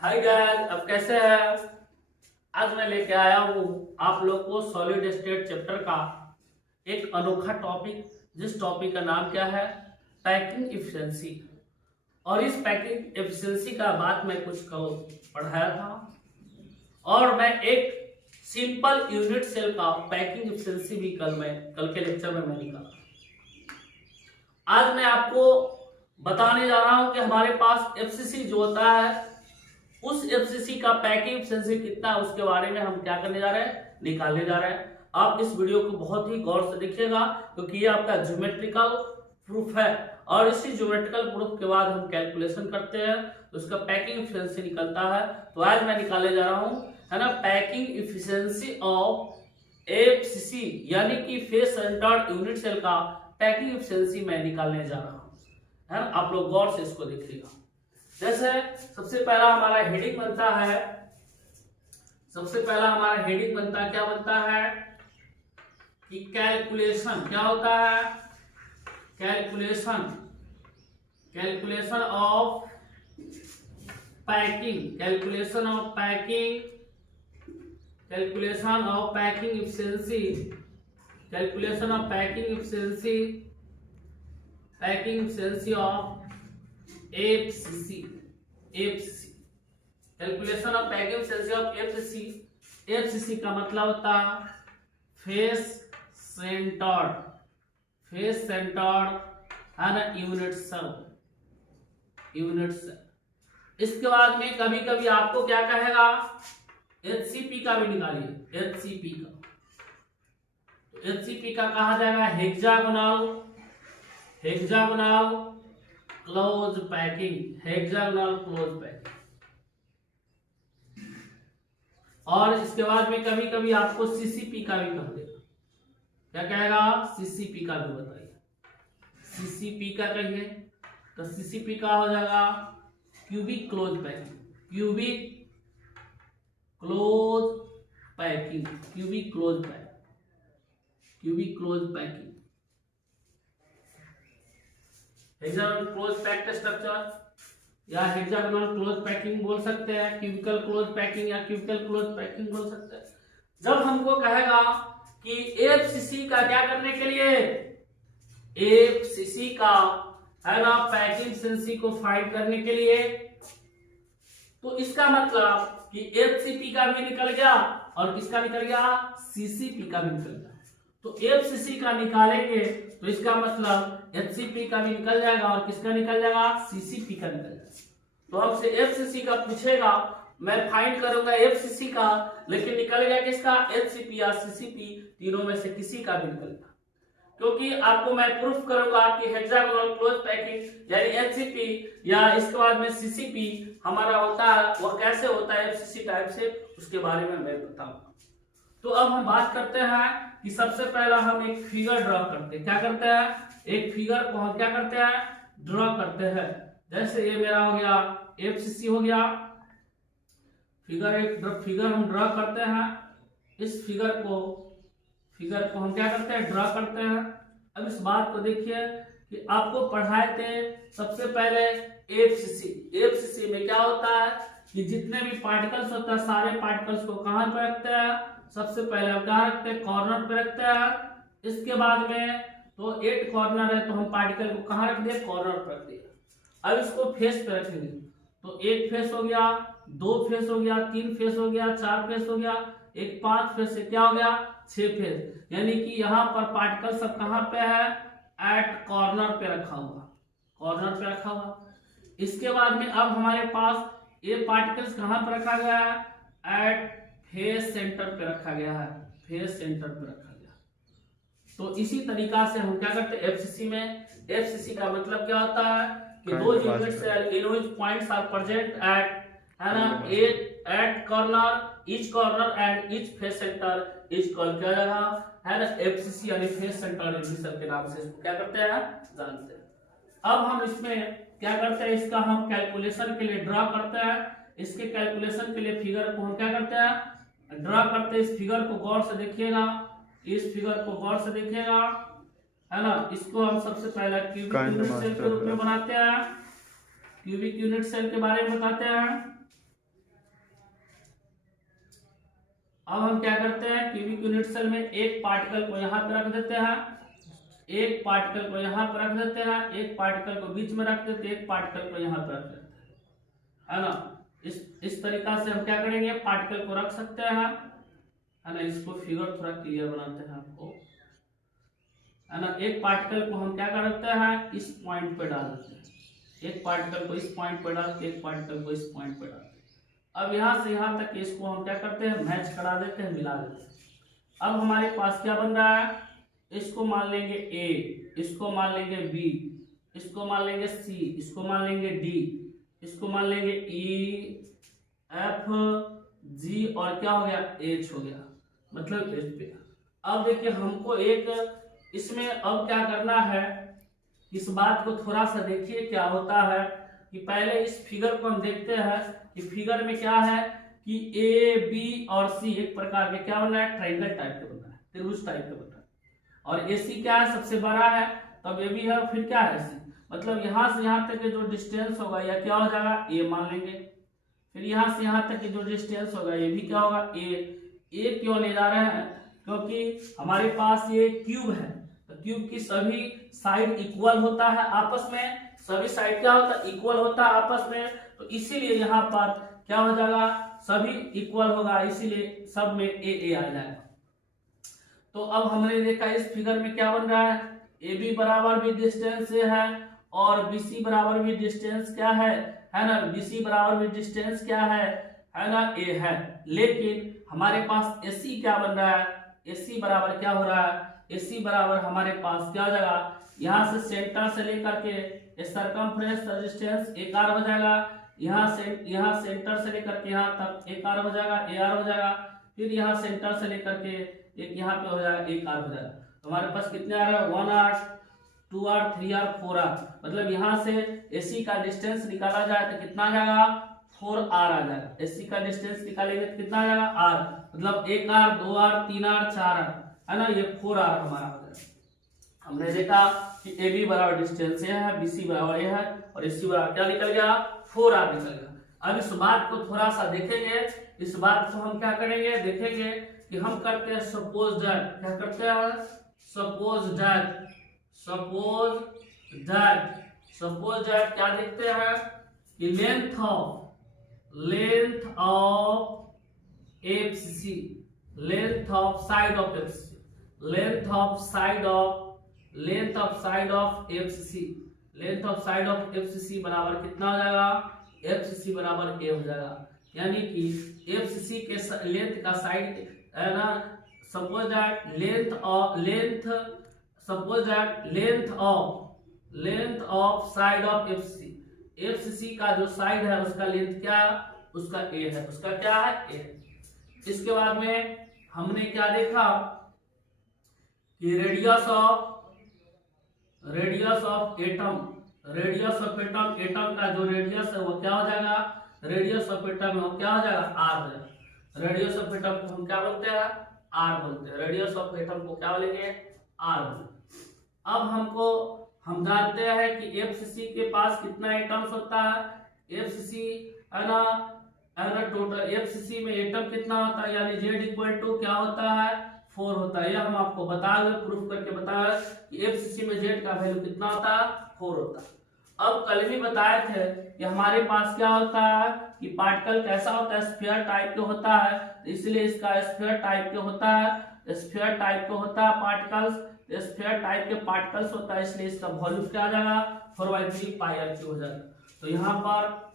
Hi guys, अब कैसे हैं? आज मैं लेके आया हूँ आप लोग को सॉलिड स्टेट चैप्टर का एक अनोखा टॉपिक, जिस टॉपिक का नाम क्या है? Packing efficiency. और इस पैकिंग इफिशिएंसी का बात मैं कुछ कल पढ़ाया था, और मैं एक सिंपल यूनिट सेल का पैकिंग इफिशिएंसी भी कल के लेक्चर में मैं निकाला। आज मैं आपको बताने जा रहा हूँ कि हमारे पास एफसीसी जो होता है, उस एफसीसी का पैकिंग एफिशिएंसी कितना है, उसके बारे में हम क्या करने जा रहे हैं, निकालने जा रहे हैं। आप इस वीडियो को बहुत ही गौर से देखिएगा, क्योंकि ये आपका ज्योमेट्रिकल प्रूफ है, और इसी ज्योमेट्रिकल प्रूफ के बाद हम कैलकुलेशन करते हैं तो उसका पैकिंग एफिशिएंसी निकलता है। तो आज मैं निकालने जा रहा हूँ, है ना, पैकिंग एफिशिएंसी ऑफ एफसीसी, यानी कि फेस सेंटर्ड यूनिट सेल का पैकिंग एफिशिएंसी मैं निकालने जा रहा हूँ, है ना। आप लोग गौर से इसको देखिएगा। जैसे सबसे पहला हमारा हेडिंग बनता है, क्या बनता है कि कैलकुलेशन। क्या होता है? Calculation of packing efficiency of FCC. Calculation of packing efficiency of FCC. FCC का मतलब होता है फेस सेंटर्ड है ना, यूनिट सेल। इसके बाद में कभी कभी आपको क्या कहेगा, एचसीपी का भी निकालिए। एचसीपी का कहा जाएगा हेक्सागोनल क्लोज पैकिंग। और इसके बाद में कभी कभी आपको सीसीपी का भी कह देगा। क्या कहेगा? सीसीपी का भी बताइए। सीसीपी का कहिए तो सीसीपी का हो जाएगा cubic close packing. Hexagonal close packed structure या हेक्सागोनल क्लोज पैकिंग बोल सकते हैं, क्यूबिकल क्लोज पैकिंग या क्यूबिकल क्लोज पैकिंग बोल सकते हैं। जब हमको कहेगा कि एफसीसी का क्या करने के लिए, एफसीसी का, है ना, पैकिंग एफिशिएंसी को फाइंड करने के लिए, तो इसका मतलब कि एचसीपी का भी निकल गया और किसका निकल गया, सीसीपी का भी निकल गया। तो एफसीसी का निकालेंगे तो इसका मतलब एचसीपी का भी निकल जाएगा और किसका निकल जाएगा, सीसीपी का निकल जाएगा। तो हमसे एफसीसी का पूछेगा, मैं फाइंड करूंगा एफसीसी का, लेकिन निकलेगा किसका, एचसीपी या सीसीपी, तीनों में से किसी का भी निकलेगा। क्योंकि आपको मैं प्रूफ करूंगा कि हेक्सागोनल क्लोज पैकिंग यानी एचसीपी या इसके बाद में सीसीपी हमारा होता है, वह कैसे होता है एफसीसी टाइप से, उसके बारे में मैं बताऊंगा। तो अब हम बात करते हैं कि सबसे पहला हम एक फिगर ड्रॉ करते हैं। क्या करते हैं? एक फिगर को हम क्या करते हैं, ड्रॉ करते हैं। जैसे ये मेरा हो गया एफसीसी हो गया, फिगर हम ड्रॉ करते हैं। इस फिगर को हम क्या करते हैं, ड्रॉ करते हैं। अब इस बात को देखिए कि आपको पढ़ाए थे सबसे पहले एफसीसी में क्या होता है कि जितने भी पार्टिकल्स होता है, सारे पार्टिकल्स को कहां पे रखते हैं, सबसे पहले हम कहां रखते हैं, कॉर्नर पे रखते हैं। इसके बाद में तो 8 कॉर्नर है, तो हम पार्टिकल को कहां रख दिए, कॉर्नर पे रख दिए। अब इसको फेस पे रखेंगे, तो 1 फेस हो गया, 2 फेस हो गया, 3 फेस हो गया, 4 फेस हो गया, एक 5 फेस से क्या हो गया, 6 फेस। यानी कि यहाँ पर पार्टिकल सब कहां पे है, एट कॉर्नर पे रखा हुआ। इसके बाद में अब हमारे पास ये पार्टिकल्स कहां पर रखा गया है, एट फेस सेंटर पे रखा गया। तो इसी तरीका से हम क्या करते हैं एफसीसी में। एफसीसी का मतलब क्या होता है कि दो unit cell in which points are present at, है ना, at corner, each corner and each face centre is called क्या है ना, एफसीसी यानी फेस सेंटर यूनिट सेल के नाम से इसको क्या करते हैं, जानते हैं। अब हम इसमें क्या करते हैं, इसका हम कैलकुलेशन के लिए ड्रॉ करते हैं। इसके कैलकुलेशन के लिए फिगर को हम क्या करते हैं, ड्रॉ करते हैं। इस फिगर को गौर से देखिएगा, है ना। इसको हम सबसे पहले क्यूबिक यूनिट सेल के रूप में बनाते हैं, क्यूबिक यूनिट सेल के बारे में बताते हैं। अब हम क्या करते हैं, क्यूबिक यूनिट सेल में एक पार्टिकल को यहाँ पे रख देते हैं, एक पार्टिकल को यहाँ पे रख देते हैं, एक पार्टिकल को बीच में रख देते हैं, एक पार्टिकल को यहाँ पे रख देते हैं, है ना। इस तरीका से हम क्या करेंगे, पार्टिकल को रख सकते हैं, है ना। इसको फिगर थोड़ा क्लियर बनाते हैं आपको, है ना। एक पार्टिकल को हम क्या करते हैं, इस पॉइंट पे डाल देते हैं, एक पार्टिकल को इस पॉइंट पे डालते हैं, एक पार्टिकल को इस पॉइंट पे डालते हैं। अब यहाँ से यहाँ तक इसको हम क्या करते हैं, मैच करा देते हैं, मिला देते हैं। अब हमारे पास क्या बन रहा है, इसको मान लेंगे ए, इसको मान लेंगे बी, इसको मान लेंगे सी, इसको मान लेंगे डी, इसको मान लेंगे ई, एफ, जी और क्या हो गया, एच हो गया, मतलब एच पे। अब देखिए हमको एक इसमें अब क्या करना है, इस बात को थोड़ा सा देखिए क्या होता है कि पहले इस फिगर को हम देखते हैं कि फिगर में क्या है कि ए बी और सी एक प्रकार के क्या बन रहा है, ट्रायंगल टाइप का बन रहा है, त्रिभुज टाइप का बन रहा है। और ए सी क्या है, सबसे बड़ा है, तब ए बी है, फिर क्या है सी, मतलब यहाँ से यहाँ तक के जो डिस्टेंस होगा या क्या हो जाएगा, ए मान लेंगे। फिर यहाँ से यहाँ तक के जो डिस्टेंस होगा ये भी क्या होगा, ए क्यों ले जा रहे हैं, क्योंकि हमारे पास ये क्यूब है, तो क्यूब की सभी साइड इक्वल होता है आपस में, सभी साइड क्या होता है, इक्वल होता है आपस में, तो इसीलिए यहाँ पर क्या हो जाएगा, सभी इक्वल होगा, इसीलिए सब में ए आ जाएगा। तो अब हमने देखा इस फिगर में क्या बन रहा है, ए बी बराबर भी डिस्टेंस से है और बी सी बराबर भी डिस्टेंस क्या है ना, बी सी बराबर भी डिस्टेंस क्या है ना, ए है। लेकिन हमारे पास ए सी क्या बन रहा है, ए सी बराबर क्या हो रहा है, ए सी बराबर हमारे पास क्या हो जाएगा, यहाँ से सेंटर से लेकर के सरकमफ्रेंस डिस्टेंस एक आर हो जाएगा, यहाँ सेंटर से लेकर के यहाँ तक एक आर हो जाएगा, ए आर हो जाएगा, फिर यहाँ सेंटर से लेकर के एक यहाँ पे हो जाएगा, एक आर हो जाएगा। तो हमारे पास कितने आ रहा है, 1 आर, 2 आर, 3 आर, 4 आर, मतलब यहाँ से एसी का डिस्टेंस निकाला जाए तो कितना आ जाएगा, 4 आर आ जाएगा। एसी का डिस्टेंस निकालेंगे तो कितना आ जाएगा, आर, मतलब 1 आर, 2 आर, 3 आर, 4 आर, है ना, ये 4 आर हमारा हो जाएगा। हमने देखा कि ए बी बराबर डिस्टेंस ये है, बी सी बराबर ये है और एसी बराबर क्या निकल गया, 4 आर निकल गया। अब इस बात को थोड़ा सा देखेंगे, इस बात को हम क्या करेंगे, देखेंगे कि हम करते हैं सपोज दैट, क्या करते हैं, सपोज दैट क्या देखते हैं कि length of FC, length of side of FC, length of side of FC बराबर कितना हो जाएगा, एफसी बराबर ए हो जाएगा। यानी कि एफसी के लेंथ का साइड है ना, suppose that length of side of FC का जो साइड है उसका लेंथ क्या, उसका ए है, उसका क्या है, ए। इसके बाद में हमने क्या देखा कि रेडियस ऑफ एटम का जो रेडियस है वो क्या हो जाएगा, रेडियस ऑफ एटम वो क्या हो जाएगा, आर हो जाएगा। रेडियस ऑफ एटम को हम क्या बोलते हैं, आर बोलते हैं, रेडियस ऑफ एटम को क्या बोलेंगे, आर बोलते। अब हम जानते हैं कि एफसी के पास कितना एटम्स होता है, एफसी है ना, टोटल एफसी में एटम कितना होता है, यानी जेड इक्वल टू क्या होता है, 4 होता है। यह हम आपको बताए, प्रूफ करके बताया कि एफसी में जेड का वैल्यू कितना होता है, 4 होता है। अब कल भी बताए थे कि हमारे पास क्या होता है कि पार्टिकल कैसा होता है, स्फीयर टाइप के होता है, इसलिए इसका स्फीयर टाइप के होता है, स्फीयर टाइप के होता है पार्टिकल्स, स्फीयर टाइप के पार्टिकल्स होता है, इसलिए इसका वॉल्यूम क्या आ जाएगा, 4/3 पाई आर क्यू हो जाएगा। तो यहाँ पर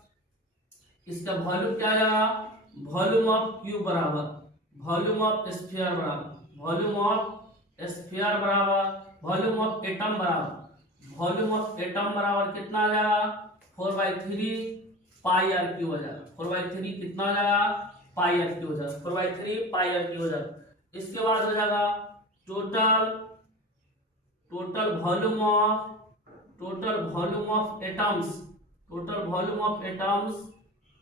इसका वॉल्यूम क्या आ जाएगा, वॉल्यूम ऑफ क्यूब बराबर वॉल्यूम ऑफ स्फीयर बराबर वॉल्यूम ऑफ एटम बराबर कितना आ जाएगा, 4/3 पाई आर क्यू हो जाएगा। 4/3 कितना हो जाएगा, पाई आर क्यू हो जाएगा, 4/3 पाई आर क्यू हो जाएगा। इसके बाद हो जाएगा total volume of atoms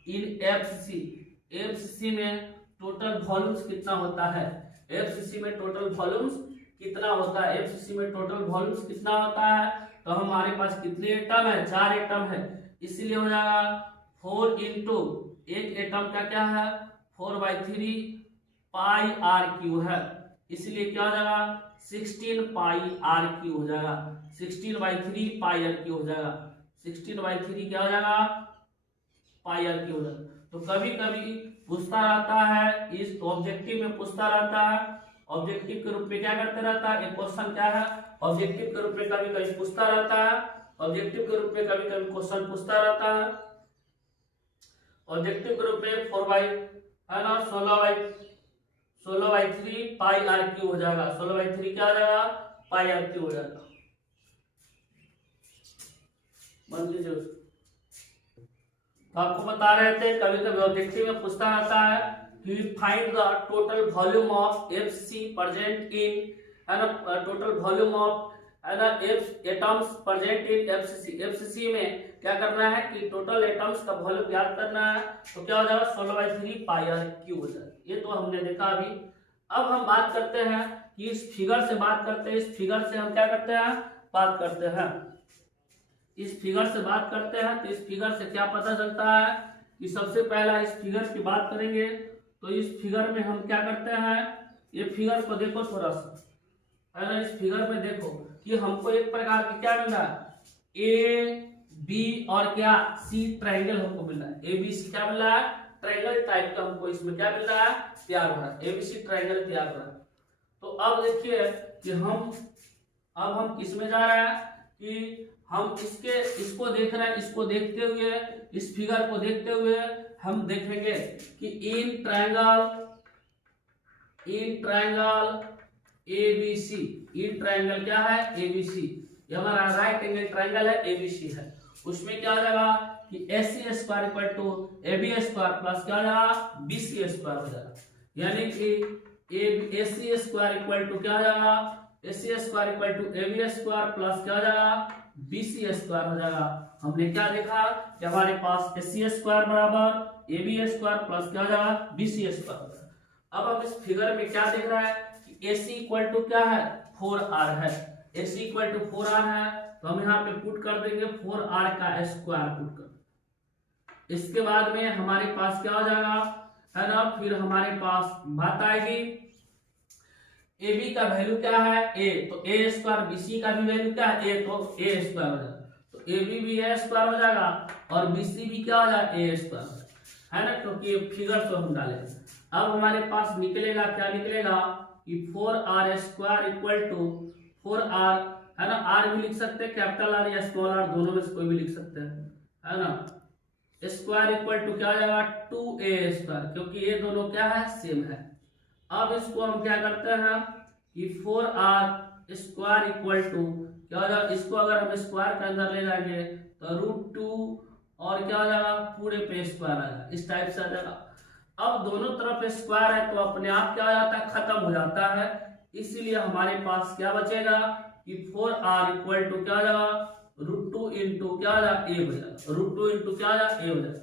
in FCC में टोटल वॉल्यूम्स कितना होता है, एफसीसी में टोटल वॉल्यूम्स कितना होता है, एफसीसी में टोटल वॉल्यूम्स कितना होता है, तो हमारे पास कितने एटम है, 4 एटम है, इसीलिए हो जाएगा 4 इंटू एक एटम का क्या है, 4/3 पाई आर क्यू है, इसलिए क्या हो जाएगा 16 पाई आर क्यू हो जाएगा, 16/3 पाई आर क्यू हो जाएगा, 16/3 क्या हो जाएगा पाई आर क्यू हो जाएगा। तो कभी कभी पूछता रहता है, इस ऑब्जेक्टिव में पूछता रहता है, ऑब्जेक्टिव के रूप में क्या करते रहता है, एक क्वेश्चन क्या है ऑब्जेक्टिव के रूप में कभी कभी पूछता रहता है, ऑब्जेक्टिव के रूप में कभी कभी क्वेश्चन पूछता रहता है। ऑब्जेक्टिव के रूप में 4 है ना 16/3 पाई आर क्यू हो जाएगा, 16/3 क्या हो जाएगा पाई आर क्यू हो जाएगा। मान लीजिए तो आपको बता रहे थे कभी कभी ऑब्जेक्टिव में पूछता रहता है कि find the total volume of FC present in, है ना टोटल वॉल्यूम ऑफ, है ना atoms present in FCC. FCC में क्या करना है कि टोटल एटम्स का वॉल्यूम याद करना है, तो क्या हो जाएगा 16/3 पाई आर क्यू हो जाएगा। ये तो हमने देखा अभी। अब हम बात करते हैं कि इस फिगर से बात करते हैं, इस फिगर से हम क्या करते हैं बात करते हैं, इस फिगर से बात करते हैं। तो इस फिगर से क्या पता चलता है कि सबसे पहला इस फिगर की बात करेंगे, तो इस फिगर में हम क्या करते हैं, ये फिगर को देखो थोड़ा सा, है ना इस फिगर में देखो कि हमको एक प्रकार की क्या मिल रहा है ए बी और क्या सी ट्रायंगल हमको मिल रहा है, ए बी सी क्या मिल रहा है ट्रायंगल टाइप का हमको इसमें क्या मिल रहा है तैयार हो रहा है, एबीसी ट्रायंगल तैयार हो रहा है। तो अब देखिए कि हम किसमें जा रहे हैं कि हम इसको देख रहे हैं, इसको देखते हुए इस फिगर को देखते हुए हम देखेंगे कि in triangle ABC, in triangle क्या है एबीसी, ये हमारा राइट एंगल ट्रायंगल है एबीसी है, उसमें क्या हो जाएगा कि AC square equal to AB square plus क्या हो जाएगा BC स्क्वायर हो जाएगा, यानी कि AC स्क्वायर इक्वल टू क्या हो जाएगा AC square equal to AB square plus क्या हो जाएगा BC स्क्वायर हो जाएगा। हमने क्या देखा कि हमारे पास AC स्क्वायर बराबर AB स्क्वायर प्लस क्या हो जाएगा BC स्क्वायर हो जाएगा। अब हम इस फिगर में क्या देख रहा है कि AC इक्वल टू क्या है 4R है, AC इक्वल टू 4R है, तो हम यहाँ पे पुट कर देंगे 4R का स्क्वायर पुट कर, इसके बाद में हमारे पास क्या हो जाएगा है ना, फिर हमारे पास बात आएगी ए बी का वैल्यू क्या है ए, तो ए स्क्वायर, बीसी का भी वैल्यू क्या है ए, तो ए स्क्वायर हो जाएगा, तो ए बी भी ए स्क्वायर हो जाएगा और बीसी भी क्या हो जाएगा ए स्क्वायर है ना, क्योंकि फिगर से हम डाले। अब हमारे पास निकलेगा क्या निकलेगा कि 4R square equal to 4R, है ना आर भी लिख सकते हैं कैपिटल आर या स्मॉल आर, दोनों में से कोई भी लिख सकते हैं, है ना स्क्वायर इक्वल टू क्या हो जाएगा 2A स्क्वायर, क्योंकि ये दोनों क्या है सेम है। अब इसको हम क्या करते हैं कि 4R स्क्वायर इक्वल टू क्या हो जाएगा, इसको अगर हम स्क्वायर के अंदर ले जाएंगे तो √2 और क्या हो जाएगा पूरे पे स्क्वायर आ जाएगा, इस टाइप से आ जाएगा। अब दोनों तरफ स्क्वायर है तो अपने आप क्या हो जाता है खत्म हो जाता है, इसीलिए हमारे पास क्या बचेगा कि 4R इक्वल टू क्या हो जाएगा √2 इंटू क्या हो जाएगा ए हो जाएगा, √2 इंटू क्या हो जाएगा ए हो जाएगा।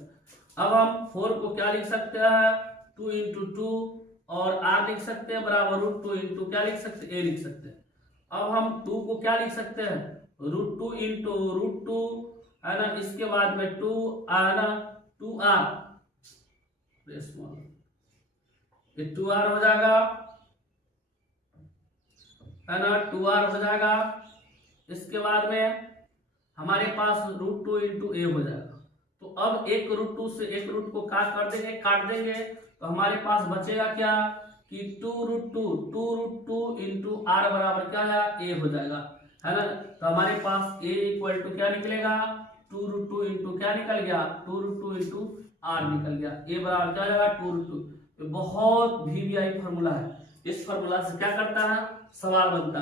अब हम 4 को क्या लिख सकते हैं 2 इंटू 2 और R लिख सकते हैं बराबर √2 इंटू क्या लिख सकते हैं ए लिख सकते हैं। अब हम 2 को क्या लिख सकते हैं √2 इंटू √2 है ना, इसके बाद में 2 है ना 2R, ये 2R हो जाएगा है ना 2R हो जाएगा। इसके बाद में हमारे पास √2 इंटू ए हो जाएगा। तो अब एक √2 से एक रूट को काट देंगे तो हमारे पास बचेगा क्या कि 2√2 इंटू आर बराबर क्या है ए हो जाएगा, है ना। तो हमारे पास ए इक्वल टू क्या निकलेगा 2√2 इंटू क्या निकल गया 2√2 इंटू आर निकल गया, ए बराबर क्या जाएगा 2√2। बहुत VVI फॉर्मूला है, इस फॉर्मूला से क्या करता है सवाल बनता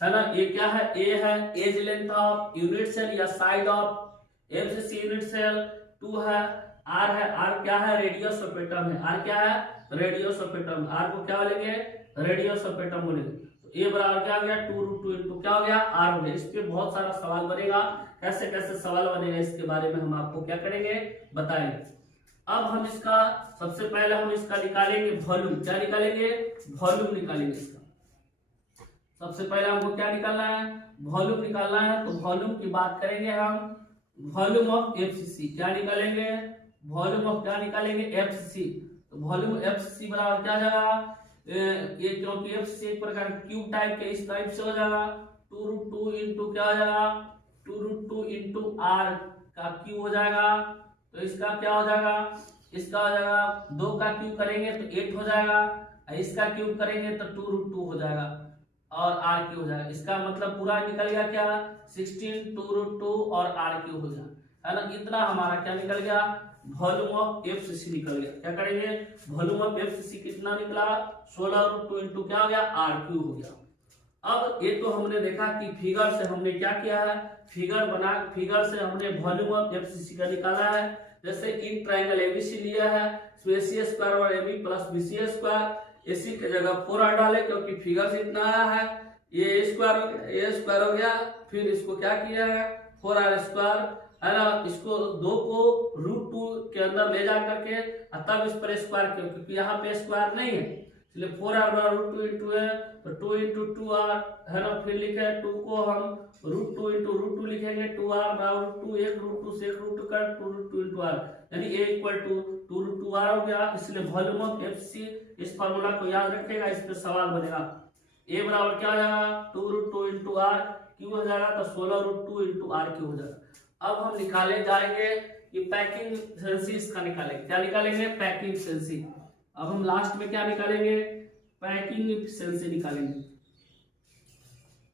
है ना। ये क्या है ए है edge length of unit cell या side of FCC unit cell, 2 है आर है, आर क्या है रेडियस ऑफ एटम है, आर क्या है रेडियस ऑफ एटम, आर को क्या बोलेंगे रेडियस ऑफ एटम बोलेंगे। तो ए बराबर क्या हो गया 2√2 इंटू क्या हो गया आर हो गया। इस पे बहुत सारा सवाल बनेगा, कैसे कैसे सवाल बनेगा इसके बारे में हम आपको क्या करेंगे बताएंगे। अब हम इसका सबसे पहले हम इसका निकालेंगे वॉल्यूम, क्या निकालेंगे वॉल्यूम निकालेंगे इसका। सबसे पहले हमको क्या निकालना है वॉल्यूम निकालना है, तो वॉल्यूम की बात करेंगे हम वॉल्यूम ऑफ एफसीसी, क्या निकालेंगे वॉल्यूम ऑफ क्या निकालेंगे एफसीसी। तो वॉल्यूम एफसीसी बराबर क्या जाएगा ये क्योंकि एफसीसी एक प्रकार क्यूब टाइप के, इस टाइप से हो जाएगा 2√2 इंटू क्या हो जाएगा 2√2 इंटू आर का क्यूब हो जाएगा। तो इसका क्या हो जाएगा, इसका हो जाएगा 2 का क्यूब करेंगे तो 8 हो जाएगा, इसका क्यूब करेंगे तो 2√2 हो जाएगा और आर क्यूब हो जाएगा। इसका मतलब पूरा निकल गया क्या 16 2√2 और आर क्यूब हो जाएगा, है ना। इतना हमारा क्या निकल गया, वॉल्यूम ऑफ एफसीसी निकल गया। क्या करेंगे, वॉल्यूम ऑफ एफसीसी कितना निकला 16√2 इंटू क्या हो गया आर क्यूब हो गया। अब ये तो हमने देखा कि फिगर से हमने क्या किया है, फिगर से हमने वॉल्यूम ऑफ एफसीसी का निकाला है। जैसे इन ट्रायंगल एबीसी लिया है, AC स्क्वायर और AB plus BC square, AC की जगह 4R डाले क्योंकि फिगर से इतना आया है, ये A स्क्वायर हो गया, फिर इसको क्या किया है 4R स्क्वायर, है ना। इसको 2 को √2 के अंदर ले जा करके तब इस पर स्क्वायर किया, क्योंकि यहाँ पे स्क्वायर नहीं है, इसलिए 4R √2 इंटू है तो 2 इंटू 2R, है ना। फिर लिखे 2 को हम √2 इंटू √2 लिखेंगे, 2R √2, एक √2 से एक √2 कर 2√2 इंटू R, यानी A इक्वल टू 2√2R हो गया। इसलिए वॉल्यूम ऑफ एफसीसी, इस फार्मूला को याद रखेगा, इस पे सवाल बनेगा। A बराबर क्या हो जाएगा 2√2 इंटू R क्यों हो जाएगा, तो 16√2 इंटू R क्यों हो जाएगा। अब हम निकाले जाएंगे कि पैकिंग एफिशिएंसी इसका निकालेंगे, क्या निकालेंगे पैकिंग एफिशिएंसी। अब हम लास्ट में क्या निकालेंगे, पैकिंग एफिशिएंसी निकालेंगे।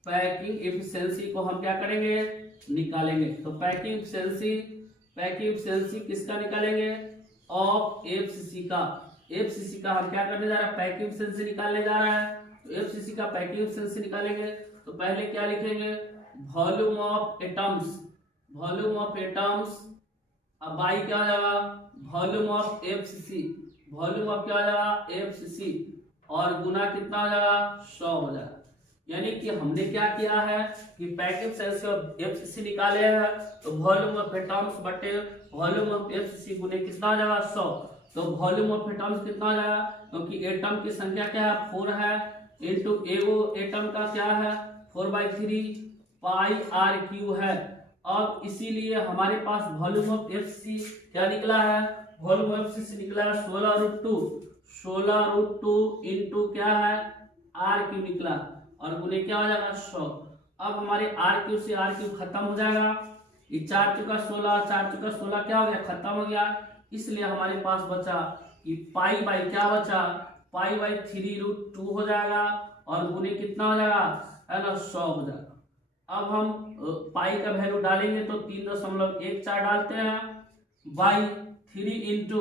पैकिंग एफिशिएंसी को हम क्या करेंगे, निकालेंगे। तो पैकिंग एफिशिएंसी किसका निकालेंगे, ऑफ एफसीसी का। एफसीसी का हम क्या करने जा रहे हैं, पैकिंग एफिशिएंसी निकालने जा रहे हैं। तो एफसीसी का पैकिंग एफिशिएंसी निकालेंगे तो पहले क्या लिखेंगे, वॉल्यूम ऑफ एटम्स, अब बाई क्या हो जाएगा volume of FCC, volume of क्या हो जाएगा एफसीसी, और गुना कितना हो जाएगा 100 हो जाएगा। यानी कि हमने क्या किया है कि पैकिंग एफिशिएंसी और एफसीसी निकाले हैं, तो वॉल्यूम ऑफ एटम्स बटे वॉल्यूम ऑफ एफसीसी गुने कितना हो जाएगा 100। तो वॉल्यूम ऑफ एटम्स कितना हो जाएगा, क्योंकि एटम की संख्या क्या है 4 है, इंटू एगो एटम का क्या है 4/3 पाई आर क्यू है। अब इसीलिए हमारे पास वॉल्यूम ऑफ एफसीसी क्या निकला है, वॉल्यूम ऑफ एफसीसी निकला है 16√2 इंटू क्या है आर क्यू निकला, और गुने क्या हो जाएगा 100। अब हमारे आर क्यू से आर क्यू खत्म हो जाएगा, ये 4 चुका 16 क्या हो गया खत्म हो गया। इसलिए हमारे पास बचा कि पाई बाई क्या बचा, पाई बाई 3√2 हो जाएगा, और गुने कितना हो जाएगा, है ना 100 हो जाएगा। अब हम पाई का वैल्यू डालेंगे तो 3.14 डालते हैं बाई 3 इंटू,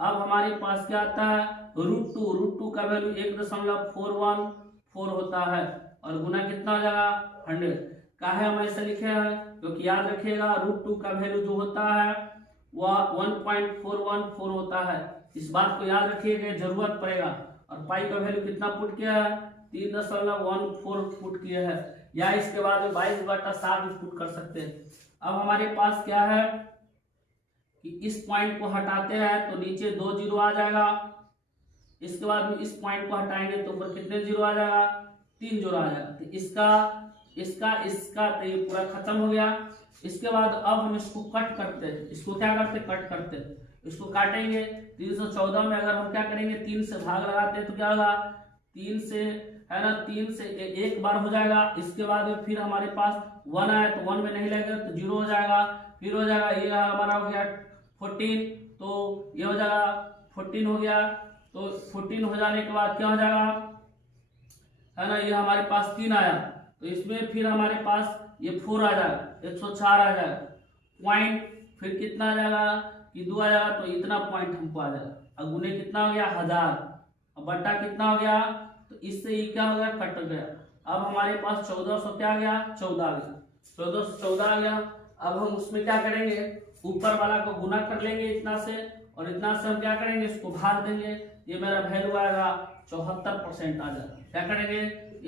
अब हमारे पास क्या आता है √2 का वैल्यू 1.414 होता है, और गुना कितना हो जाएगा 100। काहे हम ऐसा लिखे हैं, क्योंकि याद रखिएगा √2 का वैल्यू जो होता है वह 1.414 होता है, इस बात को याद रखिएगा, जरूरत पड़ेगा। और पाई का वैल्यू कितना पुट किया है 3.14 पुट किया है, या इसके बाद 22/7 पुट कर सकते हैं। अब हमारे पास क्या है कि इस पॉइंट को हटाते हैं तो नीचे 2 जीरो आ जाएगा, इसके बाद में इस पॉइंट को हटाएंगे तो ऊपर कितने जीरो आ जाएगा 3 जीरो आ जाएगा। तो इसका तो ये पूरा खत्म हो गया। इसके बाद अब हम इसको कट करते हैं, इसको क्या करते कट करते हैं, इसको काटेंगे 314 में अगर हम क्या करेंगे 3 से भाग लगाते हैं तो क्या होगा 3 से, है ना 3 से एक बार हो जाएगा। इसके बाद में फिर हमारे पास 1 आया तो 1 में नहीं लगेगा तो 0 हो जाएगा, फिर हो जाएगा ये हमारा हो गया 14, तो ये हो जाएगा 14 हो गया। तो 14 हो जाने के बाद क्या हो जाएगा, है ना, ये हमारे पास 3 आया तो इसमें फिर हमारे पास ये 4 आ जाएगा 104 आ जाएगा पॉइंट, फिर कितना आ जाएगा कि 2 आ जाएगा, तो इतना पॉइंट हमको आ जाएगा। अब गुने कितना हो गया 1000, अब बट्टा कितना हो गया, तो इससे ये क्या हो गया कट गया। अब हमारे पास 1400 क्या आ गया 14 आ गया, 1414 आ गया। अब हम उसमें क्या करेंगे ऊपर वाला को गुना कर लेंगे इतना से, और इतना से हम क्या करेंगे इसको भाग देंगे, ये मेरा वैल्यू आएगा 74% आ जाएगा। क्या करेंगे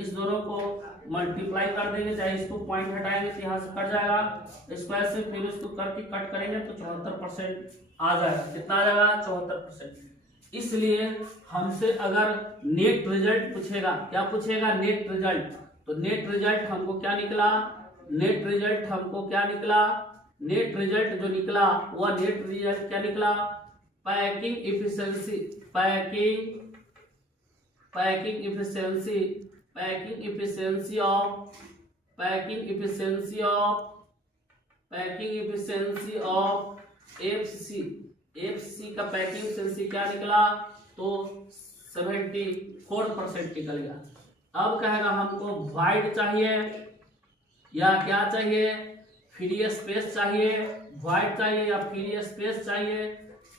इस दोनों को मल्टीप्लाई कर देंगे, चाहे इसको पॉइंट हटाएंगे तो यहाँ से कट जाएगा स्क्वायर से, फिर इसको करके कट करेंगे तो 74% आ जाएगा। कितना आ जाएगा 74%। इसलिए हमसे अगर नेट रिजल्ट पूछेगा, क्या पूछेगा नेट रिजल्ट, तो नेट रिजल्ट हमको क्या निकला, नेट रिजल्ट हमको क्या निकला, नेट रिजल्ट जो निकला वह नेट रिजल्ट क्या निकला packing efficiency, packing packing efficiency of FC का पैकिंग इफिशियंसी क्या निकला, तो 74% निकल गया। अब कहेगा हमको वाइड चाहिए या क्या चाहिए, फ्री स्पेस चाहिए, वाइड चाहिए या फ्री स्पेस चाहिए,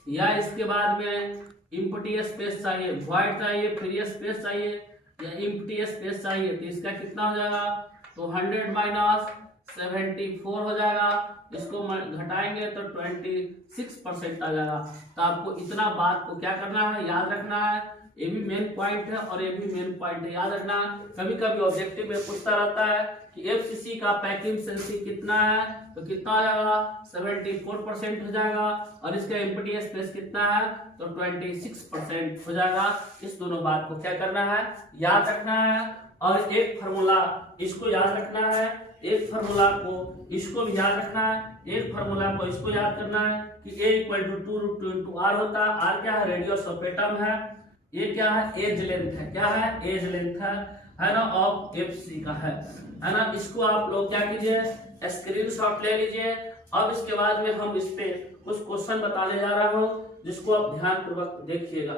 या इसके बाद में एम्प्टी स्पेस चाहिए, वाइड चाहिए, फ्री स्पेस चाहिए या एम्प्टी स्पेस चाहिए। तो इसका कितना हो जाएगा, तो 100 माइनस 74 हो जाएगा। इसको घटाएंगे तो 26% आ जाएगा। तो आपको इतना बात को क्या करना है, याद रखना है। ये भी मेन पॉइंट है और ये भी मेन पॉइंट है, याद रखना। कभी कभी ऑब्जेक्टिव में पूछता रहता है कि एफसीसी का पैकिंग इफिशियंसी कितना है, तो कितना आ जाएगा, 74% हो जाएगा, और इसका एम्प्टी स्पेस कितना है, तो 26% हो जाएगा। इस दोनों बात को क्या करना है, याद रखना है। और एक फार्मूला इसको याद रखना है, एक फार्मूला को इसको भी याद रखना है, एक फार्मूला को इसको याद करना है कि A = 2√2 होता है। आर क्या है, रेडियस ऑफ एटम है। ये क्या है, एज लेंथ है, क्या है, एज लेंथ है ना, ऑफ एफसी का है ना। इसको आप लोग क्या कीजिए, स्क्रीनशॉट ले लीजिए। अब इसके बाद में हम इस पे कुछ क्वेश्चन बताने जा रहा हूँ, जिसको आप ध्यान पूर्वक देखिएगा।